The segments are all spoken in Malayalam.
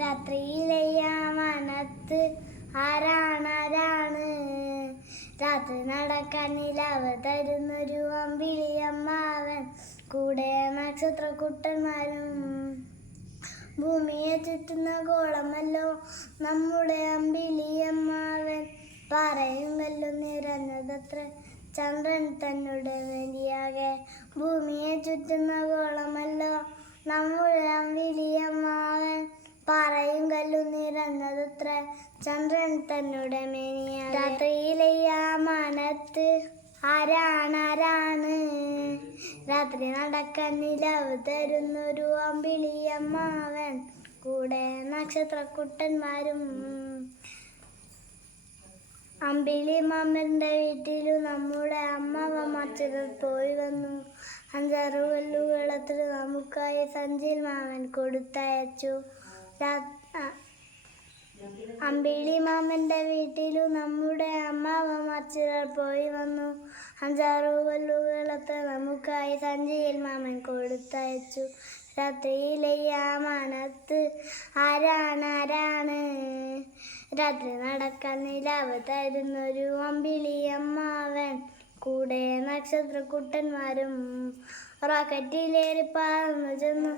രാത്രിയിലെയ്യാമനത്ത് ആരാണ് രാത്രി നടക്കാൻ നിലാവ് തരുന്നൊരു അമ്പിളിയമ്മാവൻ, കൂടെ നക്ഷത്രക്കുട്ടന്മാരും. ഭൂമിയെ ചുറ്റുന്ന ഗോളമല്ലോ നമ്മുടെ അമ്പിളിയമ്മാവൻ, പാറയും കല്ലും നിറഞ്ഞതത്ര ചന്ദ്രൻ തന്നുടെ വലിയാകെ. ഭൂമിയെ ചുറ്റുന്ന ഗോളമല്ലോ നമ്മുടെ അമ്പിളിയമ്മാവൻ, പാറയും കല്ലും നിറഞ്ഞതത്ര ചന്ദ്രൻ തന്നുടെ മേനിയാകെ. രാത്രിയിലെയ്യാമനത്ത് ആരാണ് രാത്രി നടക്കാൻ നിലാവ് തരുന്നൊരു അമ്പിളിയമ്മാവൻ, കൂടെ നക്ഷത്രക്കുട്ടന്മാരും. അമ്പിളി മാമന്റെ വീട്ടിലും നമ്മുടെ അമ്മാവന്മാർ ചിലർ പോയി വന്നു. 5-6 കല്ലുകളത്ര നമുക്കായി സഞ്ചിയിൽ മാമൻ കൊടുത്തയച്ചു. അമ്പിളി മാമന്റെ വീട്ടിലും നമ്മുടെ അമ്മാവന്മാർ ചിലർ പോയി വന്നു. 5-6 കല്ലുകളത്ര നമുക്കായി സഞ്ചിയിൽ മാമൻ കൊടുത്തയച്ചു. രാത്രിയിലെയ്യാമനത്ത് ആരാണ് രാത്രി നടക്കാൻ നിലാവ് തരുന്നൊരു അമ്പിളിയമ്മാവൻ, കൂടെ നക്ഷത്രക്കുട്ടന്മാരും. റോക്കറ്റിലേറി പറന്നു ചെന്നു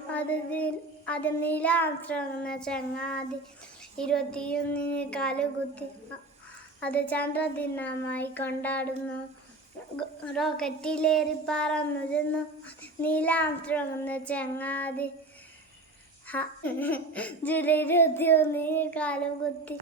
ആദ്യം നീലാംസ്ട്രോങ് ചങ്ങാതി, 21-ന് കാലുകുത്തി അത് ചന്ദ്രദിനമായി കൊണ്ടാടുന്നു. റോക്കറ്റിലേറി പറന്നു ചെന്നു നീലാംസ്ട്രോങ് ചങ്ങാതി, ജൂലൈ 21-ന് കാലുകുത്തി